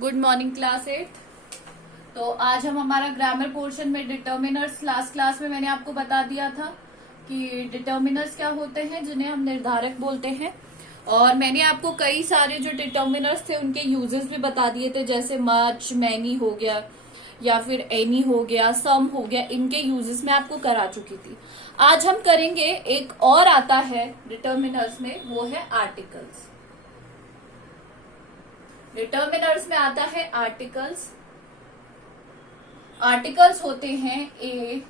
Good morning class 8। तो आज हम हमारा ग्रामर पोर्शन में डिटर्मिनर्स, लास्ट क्लास में मैंने आपको बता दिया था कि डिटर्मिनर्स क्या होते हैं, जिन्हें हम निर्धारक बोलते हैं। और मैंने आपको कई सारे जो डिटर्मिनर्स थे उनके यूजेस भी बता दिए थे, जैसे मच, मैनी हो गया या फिर एनी हो गया, सम हो गया। इनके यूजेस मैं आपको करा चुकी थी। आज हम करेंगे एक और आता है डिटर्मिनर्स में, वो है आर्टिकल्स। डिटर्मिनर्स में आता है आर्टिकल्स। आर्टिकल्स होते हैं ए,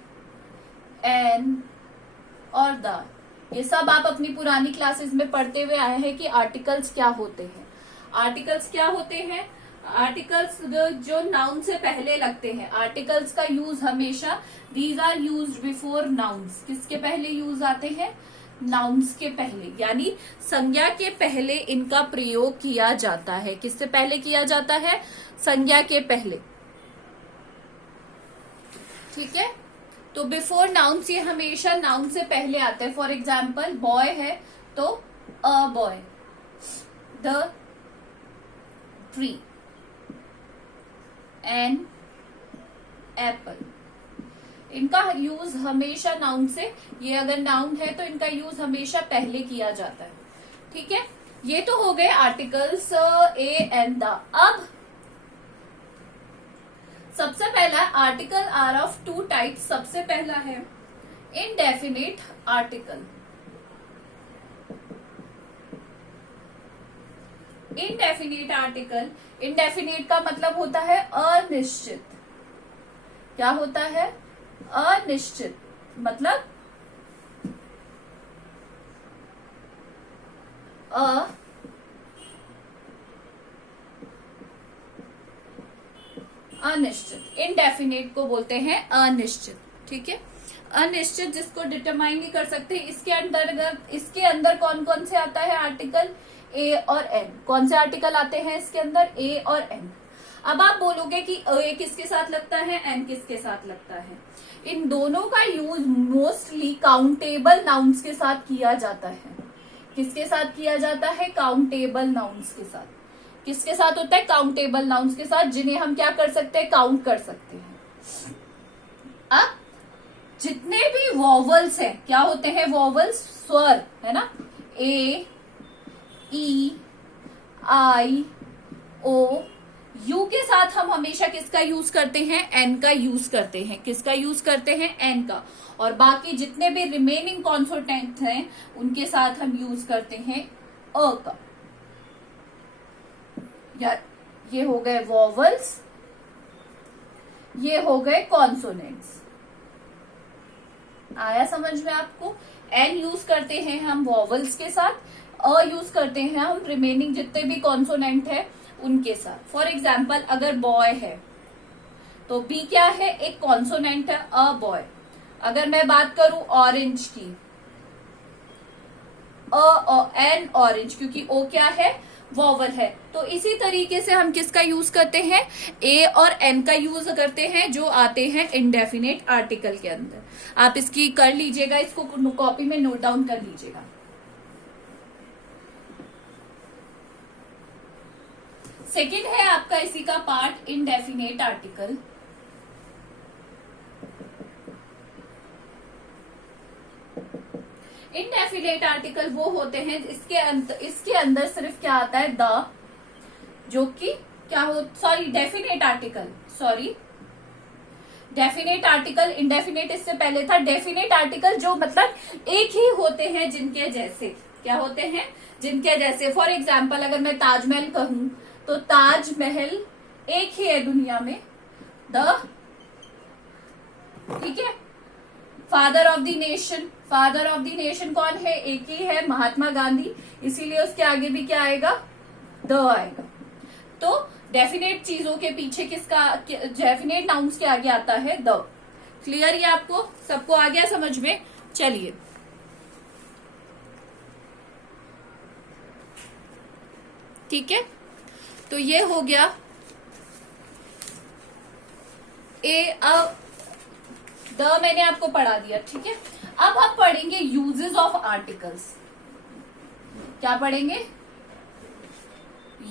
एन और द। ये सब आप अपनी पुरानी क्लासेस में पढ़ते हुए आए हैं कि आर्टिकल्स क्या होते हैं। आर्टिकल्स क्या होते हैं? आर्टिकल्स जो नाउन से पहले लगते हैं। आर्टिकल्स का यूज हमेशा these are used before nouns. किसके पहले यूज आते हैं? नाउन्स के पहले, यानी संज्ञा के पहले इनका प्रयोग किया जाता है। किससे पहले किया जाता है? संज्ञा के पहले। ठीक है, तो बिफोर नाउन्स ये हमेशा नाउन से पहले आते हैं। फॉर एग्जाम्पल बॉय है तो a boy, the tree, an apple. इनका यूज हमेशा नाउन से, ये अगर नाउन है तो इनका यूज हमेशा पहले किया जाता है। ठीक है, ये तो हो गए आर्टिकल्स ए एंड द। अब सबसे पहला article are of two types. सबसे पहला है indefinite article. Indefinite article, indefinite का मतलब होता है अनिश्चित। क्या होता है? अनिश्चित। मतलब अनिश्चित। इनडेफिनिट को बोलते हैं अनिश्चित। ठीक है, अनिश्चित जिसको डिटरमाइन नहीं कर सकते। इसके अंदर कौन कौन से आता है आर्टिकल? ए और एन। कौन से आर्टिकल आते हैं इसके अंदर? ए और एन। अब आप बोलोगे कि ए किसके साथ लगता है, एन किसके साथ लगता है? इन दोनों का यूज मोस्टली काउंटेबल नाउन्स के साथ किया जाता है। किसके साथ किया जाता है? काउंटेबल नाउन्स के साथ। किसके साथ होता है? काउंटेबल नाउन्स के साथ, जिन्हें हम क्या कर सकते हैं? काउंट कर सकते हैं। अब जितने भी वॉवल्स हैं, क्या होते हैं वॉवल्स? स्वर, है ना? ए, ई, आई, ओ, यू के साथ हम हमेशा किसका यूज करते हैं? एन का यूज करते हैं। किसका यूज करते हैं? एन का। और बाकी जितने भी रिमेनिंग कॉन्सोनेंट हैं उनके साथ हम यूज करते हैं अ का। या ये हो गए वॉवल्स, ये हो गए कॉन्सोनेंट्स। आया समझ में आपको? एन यूज करते हैं हम वॉवल्स के साथ, अ यूज करते हैं हम रिमेनिंग जितने भी कॉन्सोनेंट है उनके साथ। फॉर एग्जाम्पल अगर बॉय है तो बी क्या है? एक कॉन्सोनेंट है, अ बॉय। अगर मैं बात करूं ऑरेंज की, एन ऑरेंज, क्योंकि ओ क्या है? वॉवल है। तो इसी तरीके से हम किसका यूज करते हैं? ए और एन का यूज करते हैं, जो आते हैं इनडेफिनेट आर्टिकल के अंदर। आप इसकी कर लीजिएगा, इसको कॉपी में नोट डाउन कर लीजिएगा। सेकेंड है आपका इसी का part indefinite article. Indefinite article वो होते हैं इसके अंदर सिर्फ क्या आता है? द, जो कि क्या हो, sorry definite article, sorry definite article. Indefinite इससे पहले था। डेफिनेट आर्टिकल जो मतलब एक ही होते हैं, जिनके जैसे। क्या होते हैं? जिनके जैसे। फॉर एग्जाम्पल अगर मैं ताजमहल कहूं तो ताजमहल एक ही है दुनिया में, द। ठीक है, father of the nation, father of the nation कौन है? एक ही है, महात्मा गांधी। इसीलिए उसके आगे भी क्या आएगा? द आएगा। तो डेफिनेट चीजों के पीछे किसका, डेफिनेट नाउन्स के आगे आता है द। क्लियर? ये आपको सबको आ गया समझ में? चलिए, ठीक है, तो ये हो गया ए। अब द मैंने आपको पढ़ा दिया। ठीक है, अब हम पढ़ेंगे यूजेस ऑफ आर्टिकल्स। क्या पढ़ेंगे?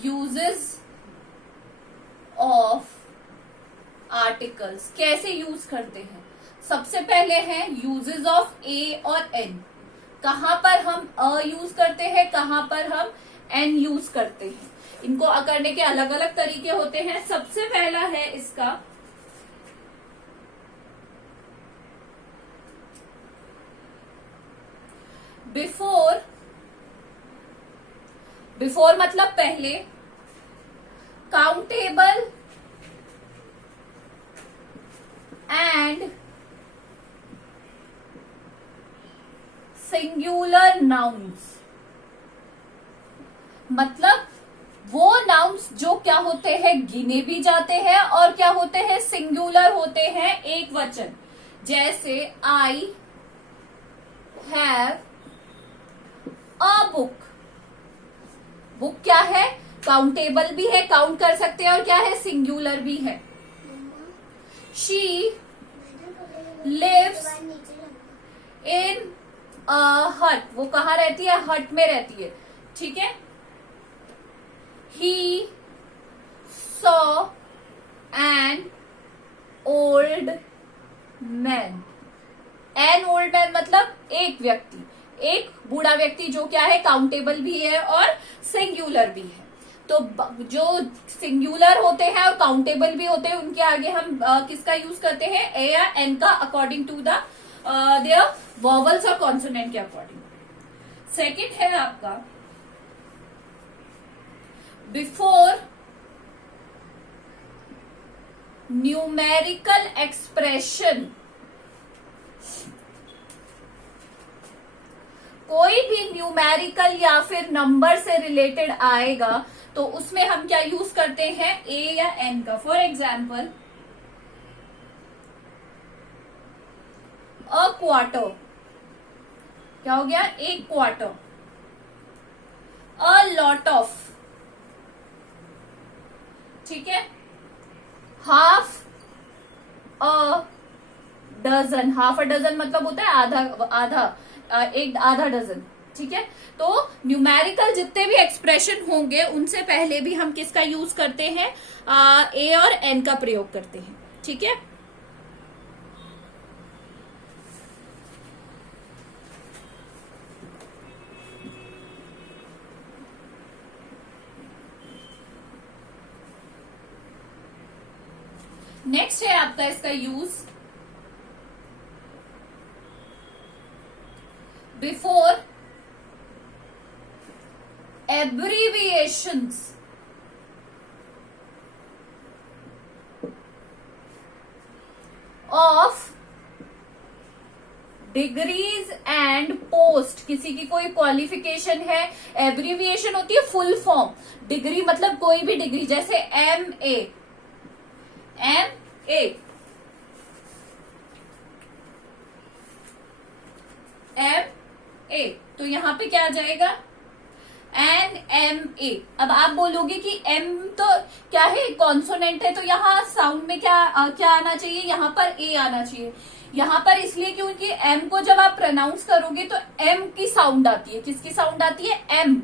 यूजेस ऑफ आर्टिकल्स कैसे यूज करते हैं? सबसे पहले है यूजेस ऑफ ए और एन। कहां पर हम अ यूज करते हैं, कहां पर हम एन यूज करते हैं। इनको करने के अलग अलग तरीके होते हैं। सबसे पहला है इसका बिफोर। बिफोर मतलब पहले, काउंटेबल एंड सिंगुलर नाउन्स। मतलब वो नाउन्स जो क्या होते हैं, गिने भी जाते हैं और क्या होते हैं, सिंगुलर होते हैं, एक वचन। जैसे I have a book. Book क्या है, काउंटेबल भी है, काउंट कर सकते हैं, और क्या है, सिंगुलर भी है। शी लिव्स इन अ हट। वो कहाँ रहती है, हट में रहती है, ठीक है। He saw an old man। An old man मतलब एक व्यक्ति, एक बूढ़ा व्यक्ति जो क्या है, काउंटेबल भी है और सिंगुलर भी है। तो जो सिंगुलर होते हैं और काउंटेबल भी होते हैं उनके आगे हम किसका यूज करते हैं, ए या एन का, according to the their vowels और कॉन्सोनेंट के अकॉर्डिंग। सेकेंड है आपका बिफोर न्यूमेरिकल एक्सप्रेशन। कोई भी न्यूमेरिकल या फिर नंबर से रिलेटेड आएगा तो उसमें हम क्या यूज करते हैं, ए या एन का। फॉर एग्जाम्पल अ क्वार्टर, क्या हो गया, एक क्वार्टर। अ लॉट ऑफ, ठीक है। Half a dozen, half a dozen मतलब होता है आधा, आधा, एक आधा डजन, ठीक है। तो न्यूमेरिकल जितने भी एक्सप्रेशन होंगे उनसे पहले भी हम किसका यूज करते हैं, ए और एन का प्रयोग करते हैं, ठीक है। नेक्स्ट है आपका इसका use before abbreviations of degrees and post. किसी की कोई क्वालिफिकेशन है, एब्रीविएशन होती है फुल फॉर्म, डिग्री मतलब कोई भी डिग्री, जैसे MA, MA, MA, तो यहां पे क्या आ जाएगा, NMA। अब आप बोलोगे कि M तो क्या है, कॉन्सोनेंट है, तो यहाँ साउंड में क्या क्या आना चाहिए, यहाँ पर A आना चाहिए। यहाँ पर इसलिए क्योंकि M को जब आप प्रोनाउंस करोगे तो M की साउंड आती है। किसकी साउंड आती है, M,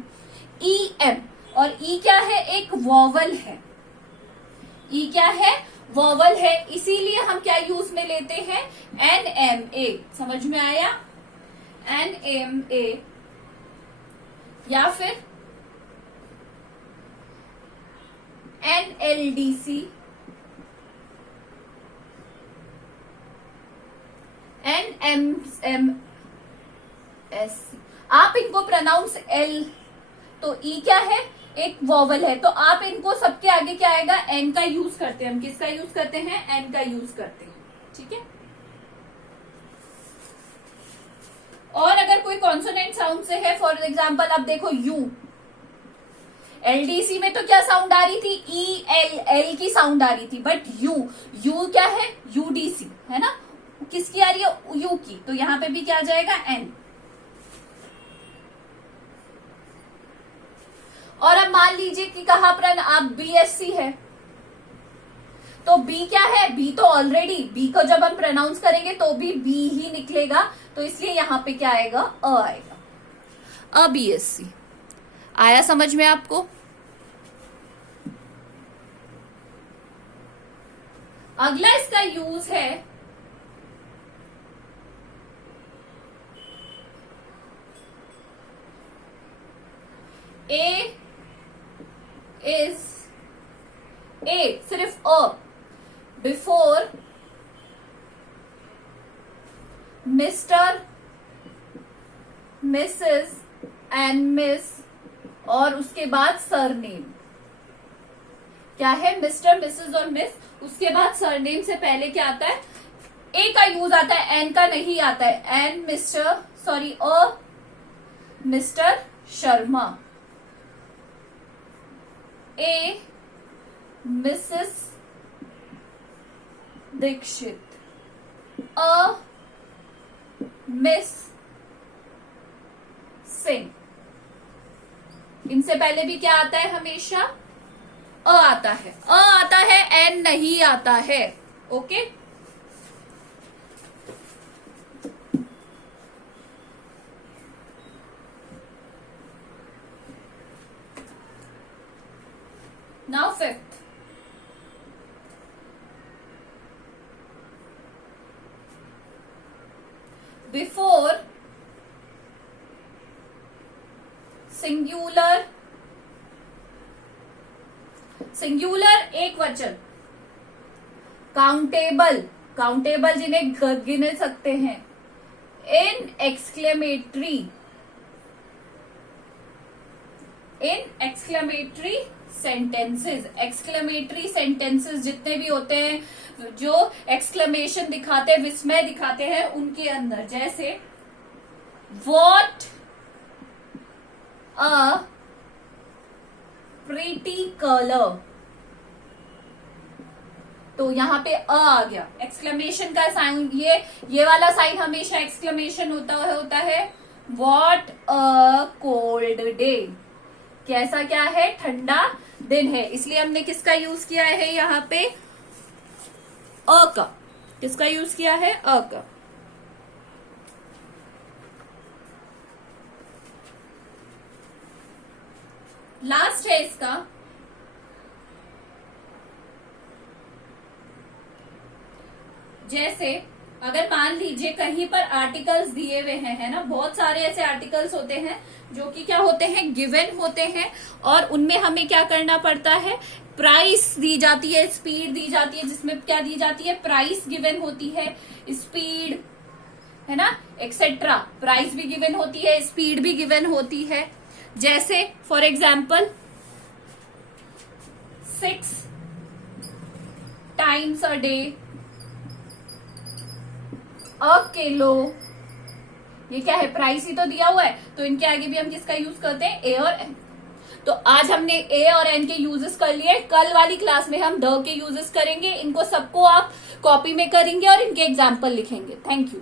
EM। और E क्या है, एक वॉवल है। E क्या है, वॉवल है, इसीलिए हम क्या यूज में लेते हैं, NMA। समझ में आया, NMA या फिर NLDC, NMSC। आप इनको प्रोनाउंस L, तो E क्या है, एक वॉवल है, तो आप इनको सबके आगे क्या आएगा, एन का यूज करते हैं। हम किसका यूज करते हैं, एन का यूज करते हैं, ठीक है। और अगर कोई कॉन्सोनेंट साउंड से है, फॉर एग्जाम्पल आप देखो यू, LDC में तो क्या साउंड आ रही थी, EL, L की साउंड आ रही थी, बट यू क्या है, UDC है ना, किसकी आ रही है, यू की, तो यहां पे भी क्या आ जाएगा, एन। और अब मान लीजिए कि कहां पर आप BSc है, तो B क्या है, B तो ऑलरेडी, B को जब हम प्रोनाउंस करेंगे तो भी B ही निकलेगा, तो इसलिए यहां पे क्या आएगा, अ आएगा, अ BSc। आया समझ में आपको। अगला इसका यूज है ए इज, ए सिर्फ a, before mister, missus and miss, और उसके बाद सरनेम। क्या है? मिस्टर, मिसेस और मिस, उसके बाद सरनेम से पहले क्या आता है? ए का यूज आता है, एन का नहीं आता है। एन मिस्टर, सॉरी, अ मिस्टर शर्मा, ए मिसेस दीक्षित, अ मिस सिंह। इनसे पहले भी क्या आता है? हमेशा अ आता है, अ आता है, एन नहीं आता है। Okay, now fifth, before singular, singular एक वचन, काउंटेबल, काउंटेबल जिन्हें गिने सकते हैं, इन एक्सक्लेमेटरी, इन एक्सक्लेमेटरी सेंटेंसेस, एक्सक्लेमेटरी सेंटेंसेस जितने भी होते हैं जो एक्सक्लेमेशन दिखाते हैं, विस्मय दिखाते हैं, उनके अंदर, जैसे वॉट अ प्रीटी कलर, तो यहां पे अ आ गया, एक्सक्लेमेशन का साइन, ये वाला साइन हमेशा एक्सक्लेमेशन होता है। वॉट अ कोल्ड डे, कैसा क्या है? ठंडा दिन है। इसलिए हमने किसका यूज किया है यहाँ पे? अ का। किसका यूज किया है? अ का। लास्ट है इसका जैसे अगर मान लीजिए कहीं पर आर्टिकल्स दिए हुए हैं, है ना, बहुत सारे ऐसे आर्टिकल्स होते हैं जो कि क्या होते हैं? गिवन होते हैं, और उनमें हमें क्या करना पड़ता है? प्राइस दी जाती है, स्पीड दी जाती है, जिसमें क्या दी जाती है? प्राइस गिवन होती है, स्पीड, है ना, एक्सेट्रा। प्राइस भी गिवन होती है, स्पीड भी गिवन होती है। जैसे for example 6 times a day, a kilo, ये क्या है? प्राइस ही तो दिया हुआ है, तो इनके आगे भी हम किसका यूज करते हैं? ए और एन। तो आज हमने ए और एन के यूजेस कर लिए, कल वाली क्लास में हम द के यूजेस करेंगे। इनको सबको आप कॉपी में करेंगे और इनके एग्जाम्पल लिखेंगे। Thank you.